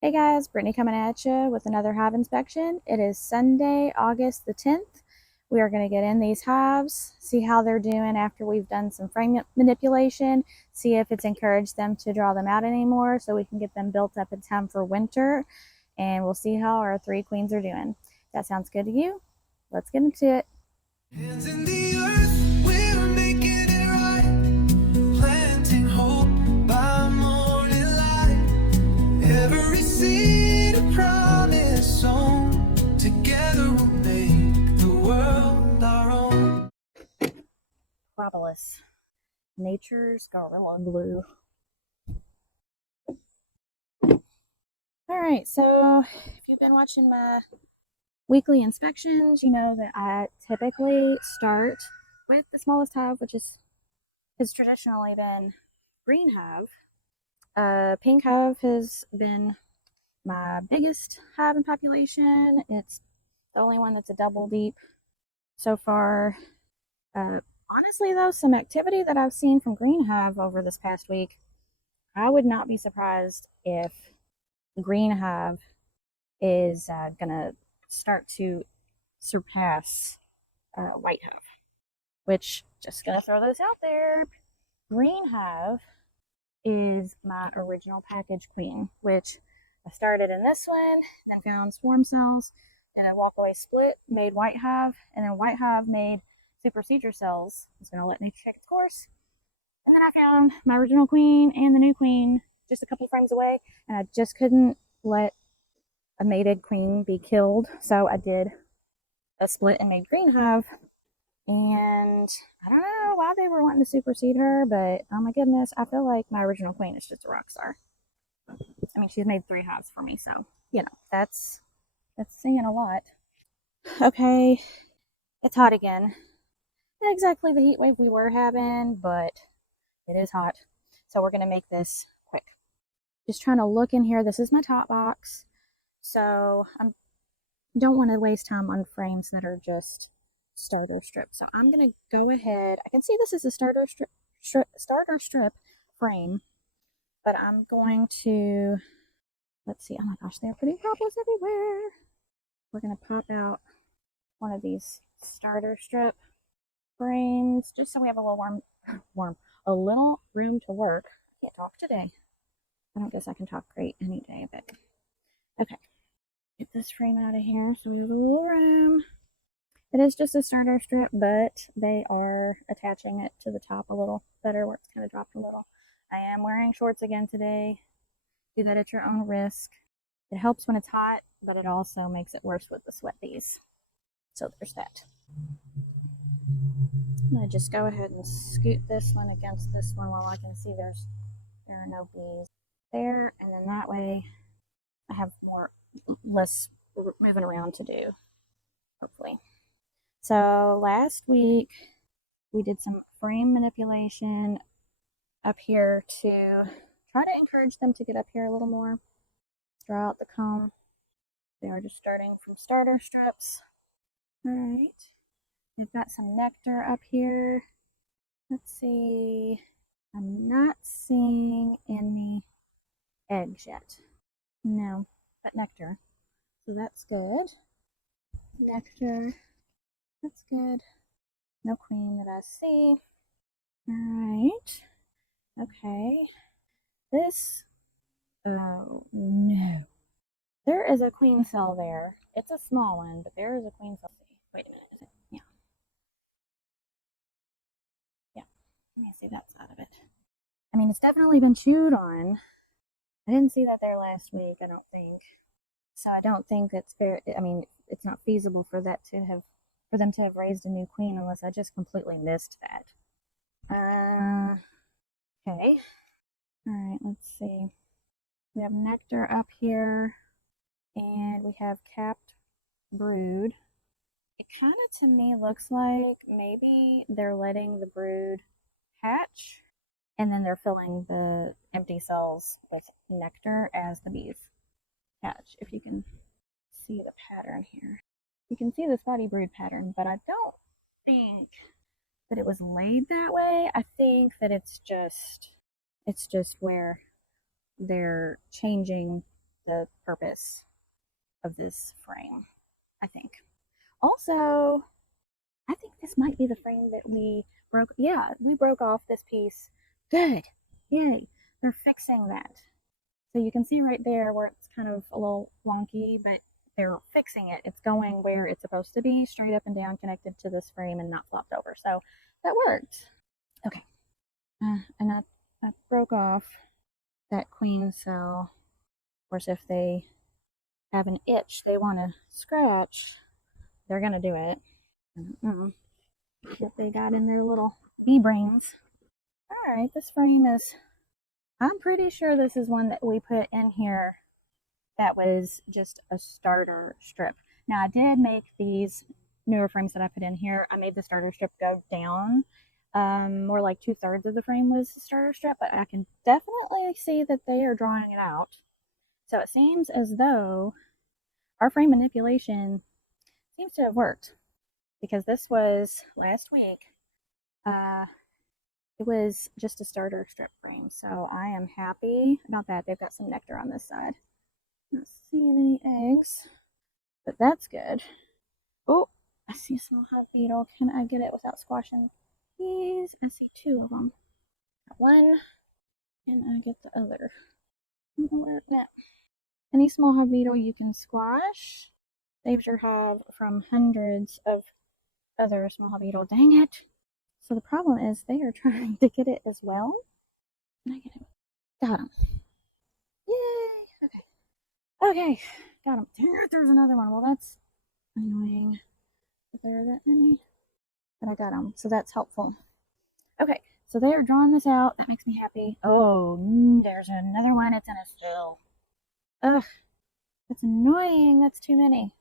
Hey guys, Brittany coming at you with another hive inspection. It is Sunday, August the 10th. We are going to get in these hives, see how they're doing after we've done some frame manipulation, see if it's encouraged them to draw them out anymore so we can get them built up in time for winter, and we'll see how our three queens are doing. That sounds good to you? Let's get into it. Hands in the earth, we're making it right. Planting hope by morning light. Every seed a promise sown. Together we'll make the world our own. Propolis. Nature's Gorilla Glue. Alright, so if you've been watching my weekly inspections, you know that I typically start with the smallest hive, which has traditionally been green hive. Pink hive has been my biggest hive in population. It's the only one that's a double deep so far. Honestly, though, some activity that I've seen from green hive over this past week, I would not be surprised if green hive is gonna start to surpass white hive. Which, just gonna throw this out there, green hive is my original package queen, which I started in this one, and then found swarm cells, then I walk away split, made white hive, and then white hive made super seeder cells. It's gonna let nature take its course. And then I found my original queen and the new queen just a couple frames away, and I just couldn't let a mated queen be killed, so I did a split and made green hive. And I don't know why they were wanting to supersede her, but oh my goodness, I feel like my original queen is just a rock star. I mean, she's made 3 hives for me, so you know that's saying a lot. Okay, it's hot again. Not exactly the heat wave we were having, but it is hot. So we're gonna make this quick. Just trying to look in here. This is my top box, so I don't want to waste time on frames that are just starter strip. So I'm gonna go ahead. I can see this is a starter strip frame, but I'm going to, let's see. Oh my gosh, there are pretty problems everywhere. We're gonna pop out one of these starter strip frames just so we have a little a little room to work. I can't talk today. I don't guess I can talk great any day, but okay. Get this frame out of here so we have a little room. It is just a starter strip, but they are attaching it to the top a little better where it's kind of dropped a little. I am wearing shorts again today. Do that at your own risk. It helps when it's hot, but it also makes it worse with the sweat bees. So there's that. I'm going to just go ahead and scoot this one against this one while I can see there are no bees there, and then that way I have less moving around to do, hopefully. So last week we did some frame manipulation up here to try to encourage them to get up here a little more. Draw out the comb. They are just starting from starter strips. All right. We've got some nectar up here. Let's see. I'm not seeing any eggs yet. No, but nectar. So that's good. Nectar. That's good. No queen that I see. All right. Okay. This. Oh, no. There is a queen cell there. It's a small one, but there is a queen cell. Wait a minute. Yeah. Yeah. Let me see that side of it. I mean, it's definitely been chewed on. I didn't see that there last week, I don't think. So I don't think it's fair. I mean, it's not feasible for them to have raised a new queen unless I just completely missed that. Okay. All right, let's see. We have nectar up here, and we have capped brood. It kind of to me looks like maybe they're letting the brood hatch, and then they're filling the empty cells with nectar as the bees hatch. If you can see the pattern here, you can see the spotty brood pattern, but I don't think that it was laid that way. I think that it's just where they're changing the purpose of this frame, I think. Also, I think this might be the frame that we broke. Yeah, we broke off this piece. Good. Yay. They're fixing that. So you can see right there where it's kind of a little wonky, but they're fixing it. It's going where it's supposed to be, straight up and down, connected to this frame and not flopped over. So that worked. Okay. And I broke off that queen cell. Of course, if they have an itch they want to scratch, they're going to do it. I don't know what they got in their little bee brains. All right, this frame is, I'm pretty sure this is one that we put in here that was just a starter strip. Now, I did make these newer frames that I put in here. I made the starter strip go down. More like 2/3 of the frame was the starter strip, but I can definitely see that they are drawing it out. So it seems as though our frame manipulation seems to have worked, because this was last week. It was just a starter strip frame, so I am happy about that. They've got some nectar on this side. Not seeing any eggs, but that's good. Oh, I see a small hive beetle. Can I get it without squashing these? I see 2 of them. Got one. Can I get the other? I don't know where it went. Any small hive beetle you can squash saves your hive from hundreds of other small hive beetle. Dang it! So the problem is they are trying to get it as well. Can I get it? Got him. Yay! Okay. Okay. Got him. Dang it, there's another one. Well, that's annoying. If there are that many. But I got them. So that's helpful. Okay. So they are drawing this out. That makes me happy. Oh, there's another one. It's in a still. Ugh. That's annoying. That's too many.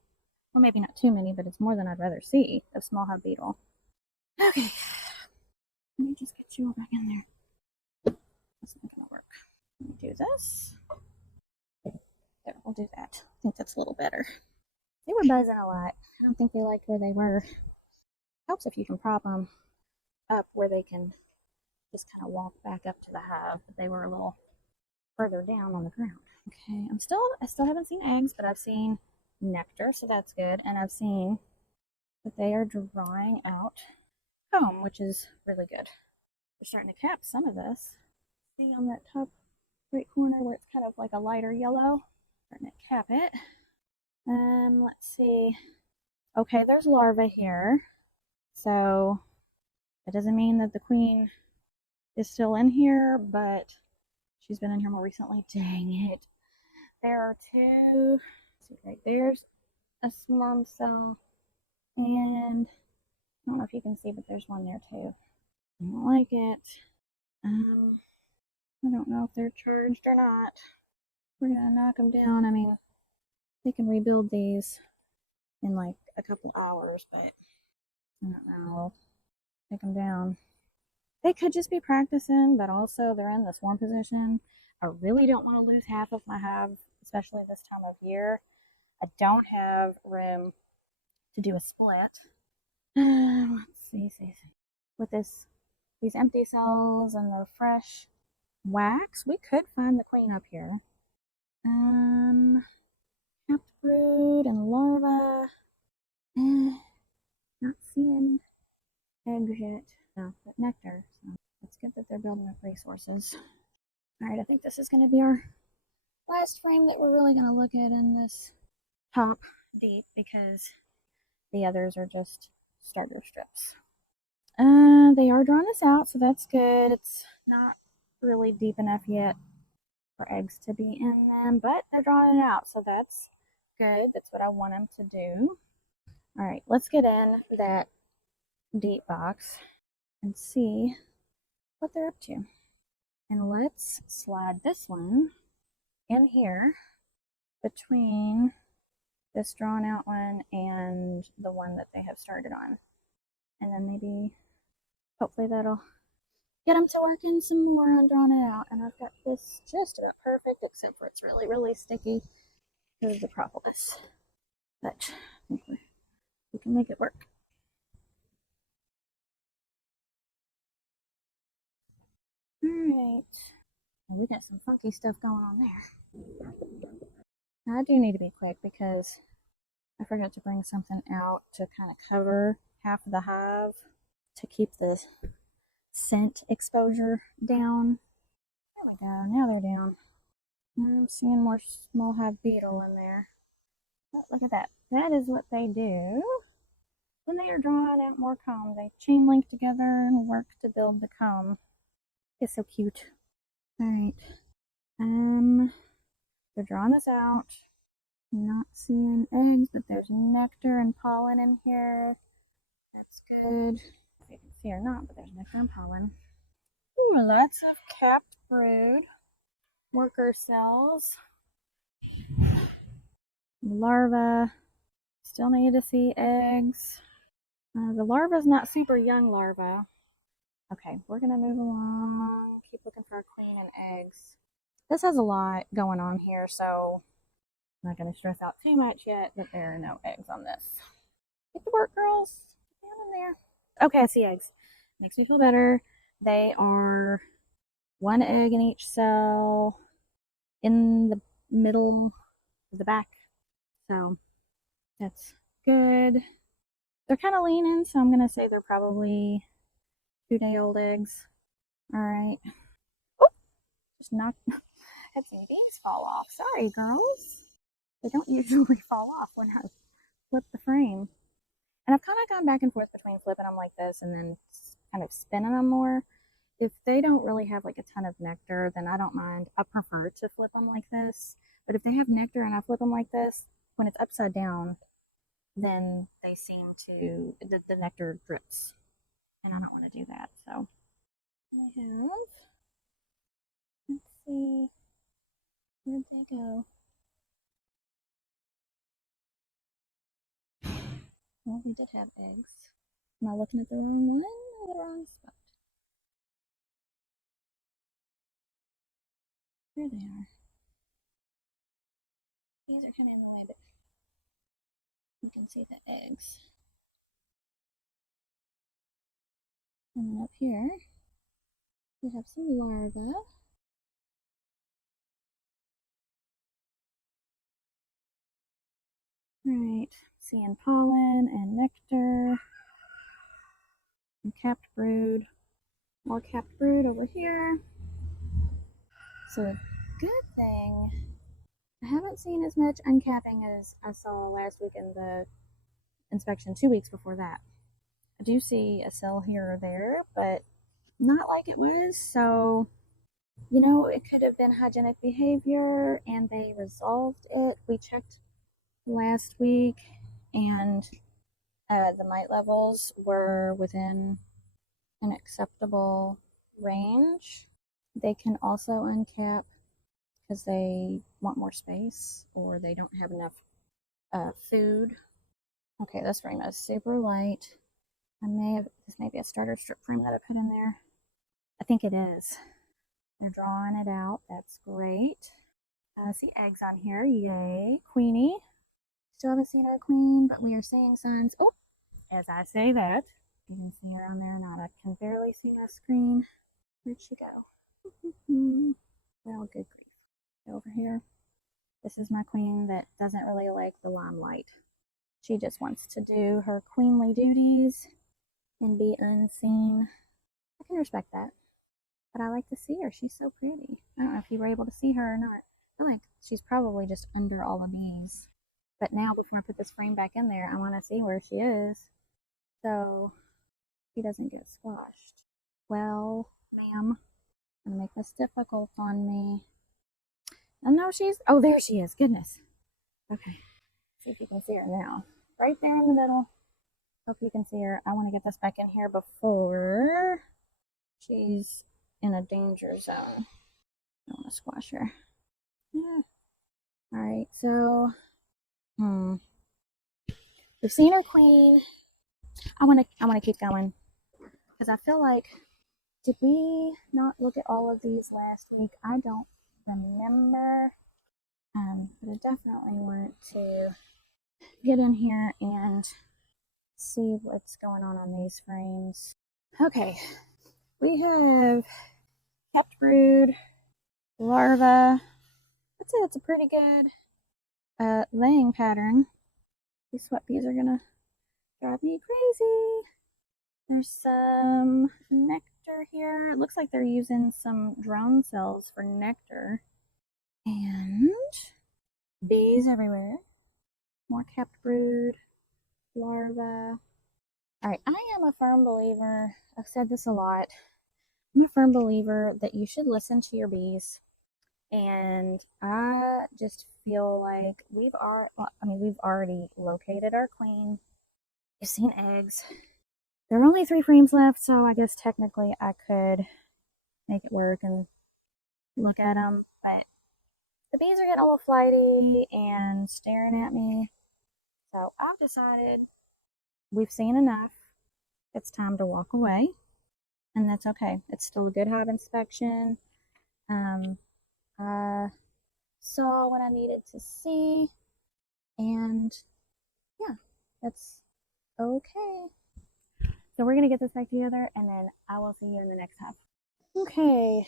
Well, maybe not too many, but it's more than I'd rather see of small hive beetle. Okay. Let me just get you all back in there. That's not gonna work. Let me do this. There, we'll do that. I think that's a little better. They were buzzing a lot. I don't think they liked where they were. Helps if you can prop them up where they can just kind of walk back up to the hive, but they were a little further down on the ground. Okay, I still haven't seen eggs, but I've seen nectar, so that's good. And I've seen that they are drawing out comb, which is really good. They're starting to cap some of this. See on that top right corner where it's kind of like a lighter yellow? Starting to cap it. Let's see. Okay, there's larvae here. So it doesn't mean that the queen is still in here, but she's been in here more recently. Dang it. There are 2. See, right there's a swarm cell. And I don't know if you can see, but there's one there too. I don't like it. I don't know if they're charged or not. We're gonna knock them down. I mean, they can rebuild these in like a couple hours, but I don't know. Take them down. They could just be practicing, but also they're in the swarm position. I really don't want to lose half of my hive, especially this time of year. I don't have room to do a split. Let's see. With these empty cells and the fresh wax, we could find the queen up here. Capped brood and larva. Not seeing eggs yet. No, but nectar. So it's good that they're building up resources. All right, I think this is going to be our last frame that we're really going to look at in this top deep, because the others are just starter strips. They are drawing this out, so that's good. It's not really deep enough yet for eggs to be in them, but they're drawing it out, so that's good. That's what I want them to do. All right, let's get in that deep box and see what they're up to. And let's slide this one in here between this drawn out one and the one that they have started on. And then maybe, hopefully that'll get them to working some more on drawing it out. And I've got this just about perfect, except for it's really, really sticky because of the propolis. But I think we can make it work. All right. Well, we got some funky stuff going on there. Now, I do need to be quick because I forgot to bring something out to kind of cover half of the hive to keep the scent exposure down. There we go. Now they're down. I'm seeing more small hive beetle in there. Oh, look at that. That is what they do when they are drawing out more comb. They chain link together and work to build the comb. It's so cute. All right. They're drawing this out. Not seeing eggs, but there's nectar and pollen in here. That's good. If you can see or not, but there's nectar and pollen. Ooh, lots of capped brood. Worker cells. Larva. Still need to see eggs. The larva's not super young larva. Okay, we're gonna move along. Keep looking for a queen and eggs. This has a lot going on here, so I'm not gonna stress out too much yet, but there are no eggs on this. Get to work, girls. Get down in there. Okay, I see eggs. Makes me feel better. They are one egg in each cell in the middle of the back. So that's good. They're kind of leaning, so I'm going to say they're probably 2-day-old eggs. All right. Oh, just knocked. Had some beans fall off. Sorry, girls. They don't usually fall off when I flip the frame. And I've kind of gone back and forth between flipping them like this and then kind of spinning them more. If they don't really have like a ton of nectar, then I don't mind. I prefer to flip them like this. But if they have nectar and I flip them like this, when it's upside down, then they seem to, the nectar drips. And I don't want to do that. So I have, let's see, where'd they go? Well, we did have eggs. Am I looking at the wrong one or the wrong spot? There they are. These are kind of in the way, but you can see the eggs. And then up here, we have some larvae. Right, seeing pollen and nectar and capped brood. More capped brood over here. So, good thing I haven't seen as much uncapping as I saw last week in the inspection 2 weeks before that. I do see a cell here or there, but not like it was. So, you know, it could have been hygienic behavior and they resolved it. We checked last week and the mite levels were within an acceptable range. They can also uncap because they want more space or they don't have enough food. Okay, this frame is super light. This may be a starter strip frame that I put in there. I think it is. They're drawing it out. That's great. I see eggs on here. Yay. Queenie. Still haven't seen our queen, but we are seeing signs. Oh, as I say that, you can see her on there or not. I can barely see my screen. Where'd she go? Well, good grief. Over here. This is my queen that doesn't really like the limelight. She just wants to do her queenly duties and be unseen. I can respect that. But I like to see her. She's so pretty. I don't know if you were able to see her or not. I feel like she's probably just under all of these. But now, before I put this frame back in there, I want to see where she is. So she doesn't get squashed. Well, ma'am, I'm gonna make this difficult on me. Oh no, oh, there she is. Goodness. Okay. See if you can see her now. Right there in the middle. Hope you can see her. I want to get this back in here before she's in a danger zone. I don't want to squash her. Yeah. All right, so we've seen our queen. I want to keep going because I feel like, did we not look at all of these last week? I don't remember, but I definitely want to get in here and see what's going on these frames. Okay, we have kept brood, larva. I'd say that's a pretty good laying pattern. These sweat bees are gonna drive me crazy. There's some nectar here. It looks like they're using some drone cells for nectar. And bees everywhere. More capped brood, larvae. Alright, I am a firm believer, I've said this a lot, I'm a firm believer that you should listen to your bees. And I just feel like we've already located our queen. You've seen eggs. There are only 3 frames left, so I guess technically I could make it work and look at them, but the bees are getting a little flighty and staring at me. So I've decided we've seen enough. It's time to walk away, and that's okay. It's still a good hive inspection. I saw what I needed to see, and yeah, that's okay. So we're gonna get this back together, and then I will see you in the next half. Okay,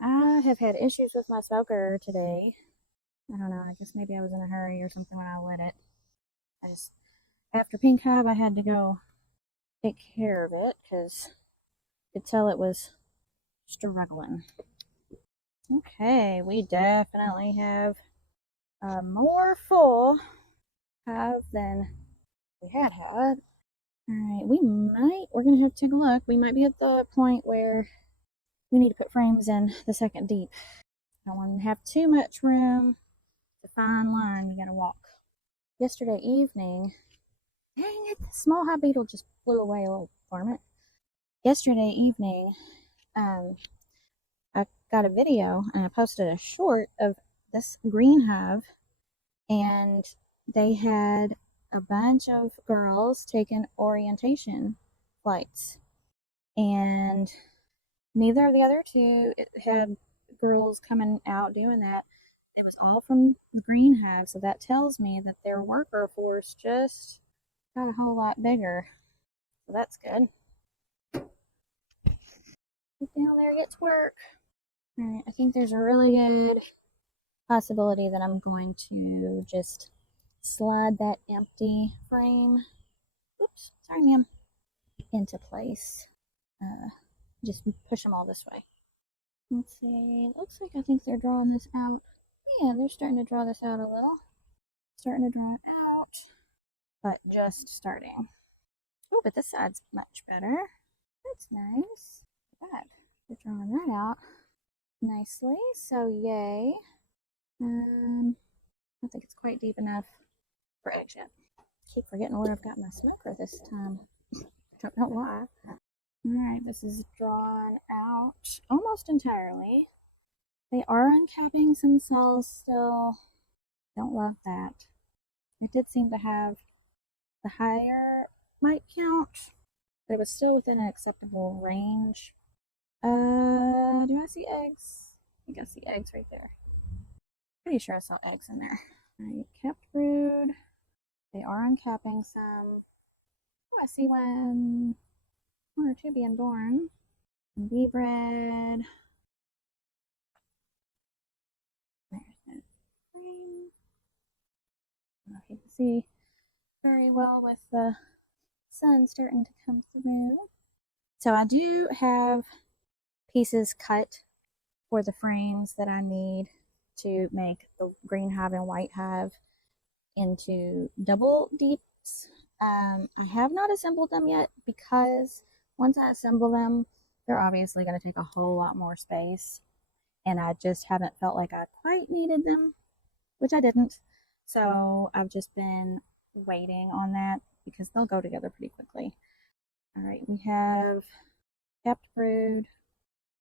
I have had issues with my smoker today. I don't know. I guess maybe I was in a hurry or something when I lit it. I just After pink hive, I had to go take care of it because I could tell it was struggling. Okay, we definitely have a more full hive than we had had. Alright, we're going to have to take a look. We might be at the point where we need to put frames in the second deep. I don't want to have too much room. It's a fine line you got to walk. Yesterday evening, dang it, the small hive beetle just flew away a little varmint. Yesterday evening, I got a video and I posted a short of this green hive, and they had a bunch of girls taking orientation flights, and neither of the other two had girls coming out doing that. It was all from the green hive, so that tells me that their worker force just got a whole lot bigger. So that's good. Get down there gets work. Alright, I think there's a really good possibility that I'm going to just slide that empty frame, oops, sorry ma'am, into place. Just push them all this way. Let's see, it looks like I think they're drawing this out. Yeah, they're starting to draw this out a little. Starting to draw it out, but just starting. Oh, but this side's much better. That's nice. Back. They're drawing that out nicely, so yay. I don't think it's quite deep enough for eggs yet. I keep forgetting where I've got my smoker this time. Don't know why. Alright, this is drawn out almost entirely. They are uncapping some cells still. Don't love that. It did seem to have the higher mite count, but it was still within an acceptable range. Do I see eggs? I think I see eggs right there. Pretty sure I saw eggs in there. Alright, kept brood. They are uncapping some. Oh, I see one or two being born. Bee bread. There's the frame. You can see very well with the sun starting to come through. So I do have pieces cut for the frames that I need to make the green hive and white hive into double deeps. I have not assembled them yet because once I assemble them, they're obviously going to take a whole lot more space, and I just haven't felt like I quite needed them, which I didn't. So I've just been waiting on that because they'll go together pretty quickly. All right, we have kept brood,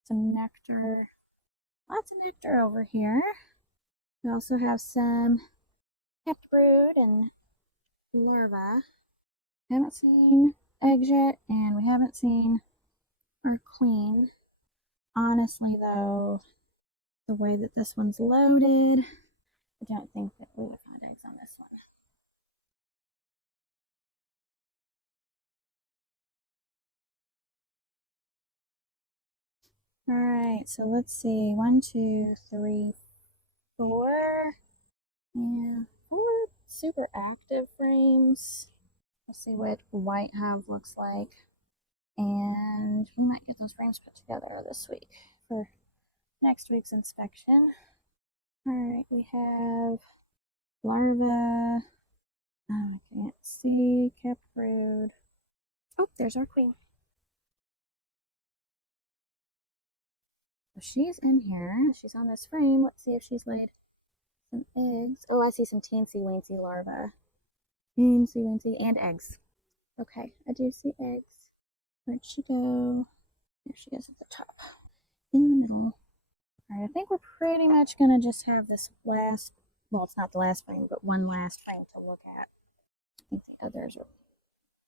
some nectar, lots of nectar over here. We also have some kept brood and larvae. Haven't seen eggs yet, and we haven't seen our queen. Honestly, though, the way that this one's loaded, I don't think that we would find eggs on this one. Alright, so let's see. 1, 2, 3, 4. Yeah, super active frames. Let's see what white hive looks like. And we might get those frames put together this week for next week's inspection. All right, we have larva. I can't see. Kept brood. Oh, there's our queen. So she's in here. She's on this frame. Let's see if she's laid some eggs. Oh, I see some teensy weensy larvae. Teensy weensy and eggs. Okay, I do see eggs. Where'd she go? There she is at the top. In the middle. Alright, I think we're pretty much gonna just have this last, well, it's not the last frame, but one last frame to look at. I think the others are,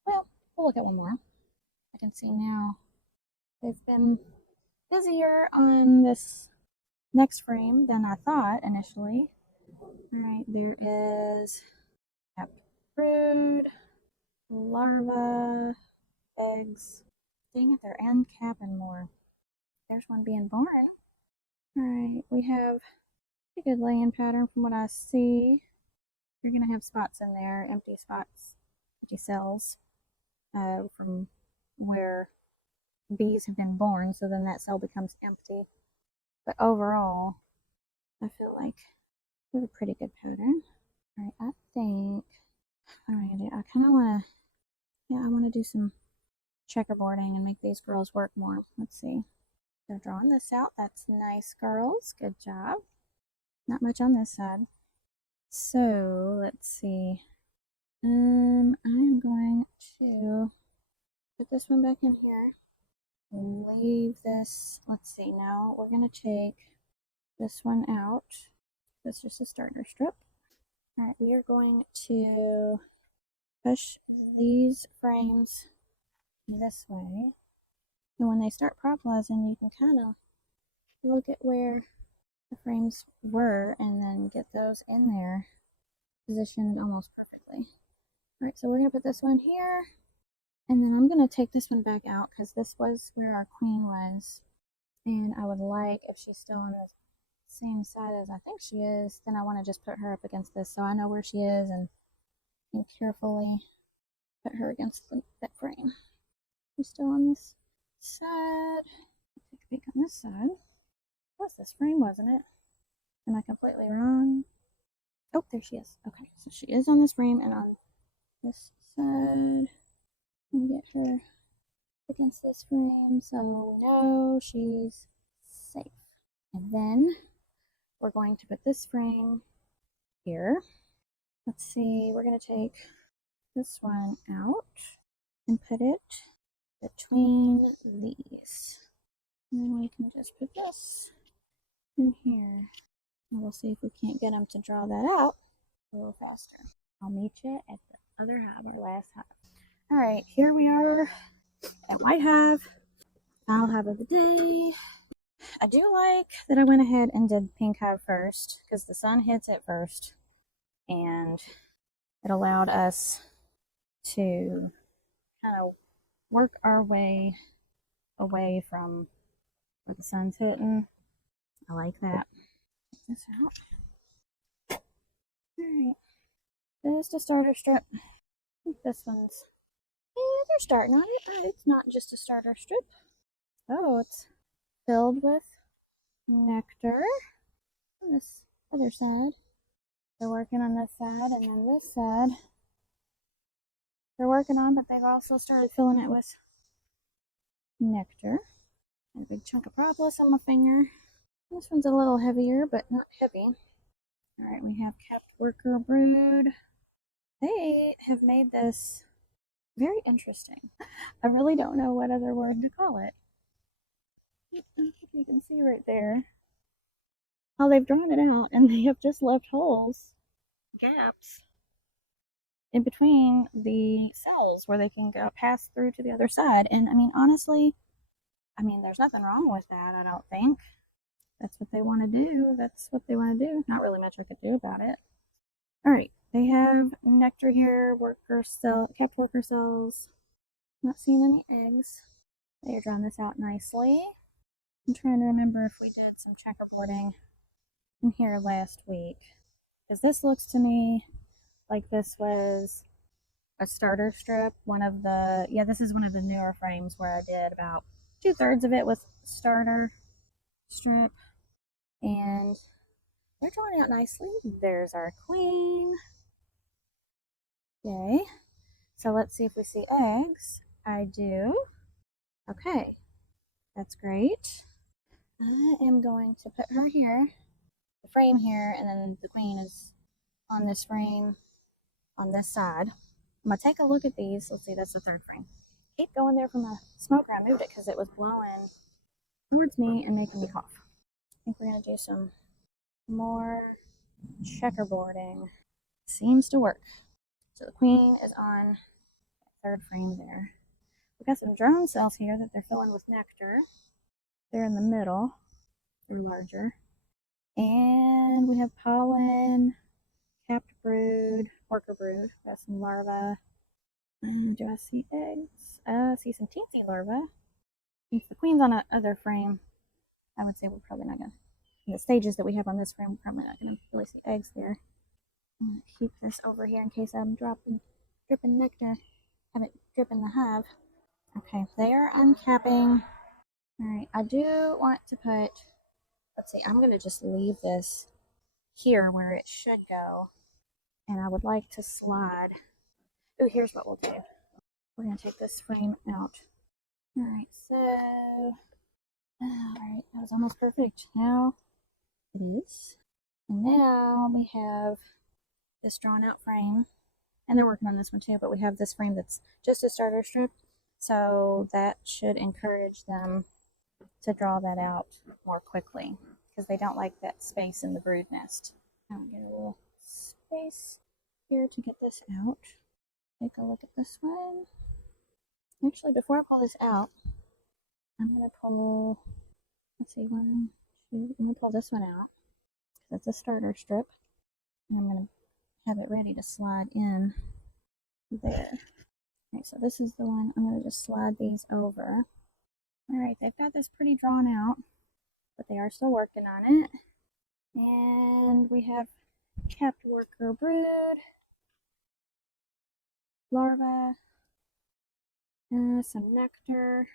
well, we'll look at one more. I can see now they've been busier on this next frame than I thought initially. Alright, there is kept brood, larva, eggs. Dang it, they're uncapping more. There's one being born. Alright, we have a good laying pattern from what I see. You're going to have spots in there, empty spots, empty cells from where bees have been born, so then that cell becomes empty. But overall, I feel like we have a pretty good pattern. Alright, I think, what am I going to do? I kind of want to, yeah, I want to do some checkerboarding and make these girls work more. Let's see. They're drawing this out. That's nice, girls. Good job. Not much on this side. So, let's see. I'm going to put this one back in here. Leave this. Let's see. Now we're going to take this one out. That's just a starter strip. Alright, we are going to push these frames this way. And when they start proplazing, you can kind of look at where the frames were and then get those in there positioned almost perfectly. Alright, so we're going to put this one here. And then I'm going to take this one back out because this was where our queen was. And I would like, if she's still on the same side as I think she is, then I want to just put her up against this so I know where she is and carefully put her against that frame. She's still on this side. Take a peek on this side. Was this frame, wasn't it? Am I completely wrong? Oh, there she is. Okay, so she is on this frame and on this side. Let me get her against this frame so we know she's safe. And then we're going to put this frame here. Let's see, we're going to take this one out and put it between these. And then we can just put this in here. And we'll see if we can't get them to draw that out a little faster. I'll meet you at the other hive, our last hive. Alright, here we are at White Hive. I'll have of the day. I do like that I went ahead and did Pink Hive first because the sun hits it first and it allowed us to kind of work our way away from where the sun's hitting. I like that. Take this out. Alright, just a starter strip. I think this one's, yeah, they're starting on it, but it's not just a starter strip. Oh, it's filled with nectar on this other side. They're working on this side, and then this side they're working on, but they've also started filling it with nectar. And a big chunk of propolis on my finger. This one's a little heavier, but not heavy. Alright, we have kept worker brood. They have made this very interesting. I really don't know what other word to call it. I don't think you can see right there how they've drawn it out, and they have just left holes, gaps, in between the cells where they can go pass through to the other side. And I mean, honestly, there's nothing wrong with that, I don't think. That's what they want to do. That's what they want to do. Not really much I could do about it. Alright, they have nectar here, kept worker cells. Not seeing any eggs. They're drawing this out nicely. I'm trying to remember if we did some checkerboarding in here last week. Because this looks to me Like this was a starter strip. This is one of the newer frames where I did about 2/3 of it with starter strip. And they're drawing out nicely. There's our queen. Yay. So let's see if we see eggs. I do. Okay, that's great. I am going to put her here, the frame here, and then the queen is on this frame on this side. I'm going to take a look at these. Let's see, that's the third frame. Keep going there from the smoker. I moved it because it was blowing towards me and making me cough. I think we're going to do some more checkerboarding. Seems to work. So the queen is on the third frame there. We've got some drone cells here that they're filling with nectar. They're in the middle. They're larger. And we have pollen, capped brood, worker brood. Got some larvae. Do I see eggs? I see some teensy larvae. If the queen's on another frame, I would say we're probably not going to, in the stages that we have on this frame, we're probably not going to really see eggs there. I'm going to keep this over here in case I'm dripping nectar. Have it drip in the hive. Okay, they are uncapping. Alright, I do want to put, let's see, I'm going to just leave this here where it should go. And I would like to slide. Oh, here's what we'll do. We're going to take this frame out. Alright, so, alright, that was almost perfect. Now it is. And now we have this drawn out frame. And they're working on this one too, but we have this frame that's just a starter strip. So that should encourage them to draw that out more quickly because they don't like that space in the brood nest. I'll get a little space here to get this out. Take a look at this one. Actually, before I pull this out, I'm going to pull, let's see, one, two, I'm going to pull this one out because it's a starter strip. And I'm going to have it ready to slide in there. Okay, so this is the one. I'm going to just slide these over. Alright, they've got this pretty drawn out, but they are still working on it. And we have capped worker brood, larvae, some nectar,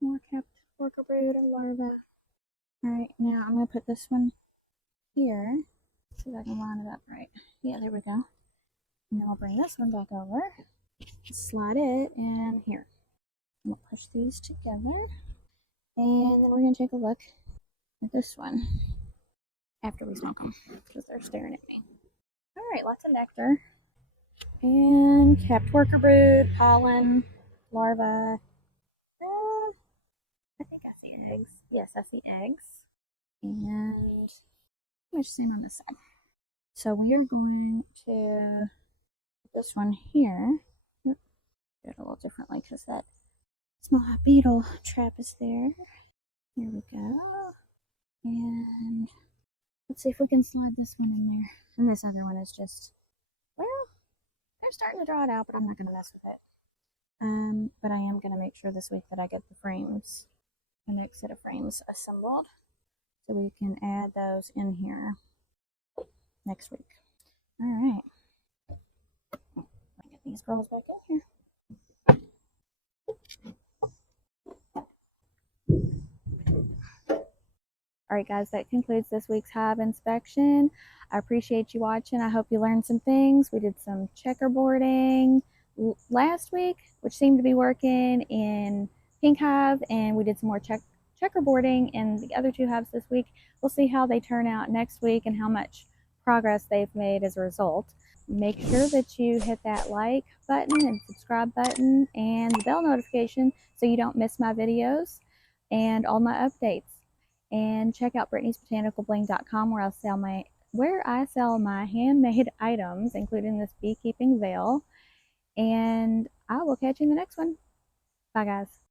more capped worker brood and larvae. Alright, now I'm going to put this one here. See if I can line it up right. Yeah, there we go. And then I'll bring this one back over, slide it in here. I'm going to push these together. And then we're going to take a look at this one after we smoke them because they're staring at me. Alright, lots of nectar. And capped worker brood, pollen, larvae. I think I see eggs. Yes, I see eggs. And much same on this side. So we are going to put this one here. Do it a little differently because that small beetle trap is there. There we go. And let's see if we can slide this one in there. And this other one is just, well, they're starting to draw it out, but I'm not going to mess with it. But I am going to make sure this week that I get the frames, the next set of frames assembled, so we can add those in here next week. All right. I'll get these girls back in here. All right, guys, that concludes this week's hive inspection. I appreciate you watching. I hope you learned some things. We did some checkerboarding last week, which seemed to be working in Pink Hive, and we did some more checkerboarding in the other two hives this week. We'll see how they turn out next week and how much progress they've made as a result. Make sure that you hit that like button and subscribe button and the bell notification so you don't miss my videos and all my updates. And check out Brittany's botanicalbling.com where I sell my handmade items, including this beekeeping veil. And I will catch you in the next one. Bye, guys.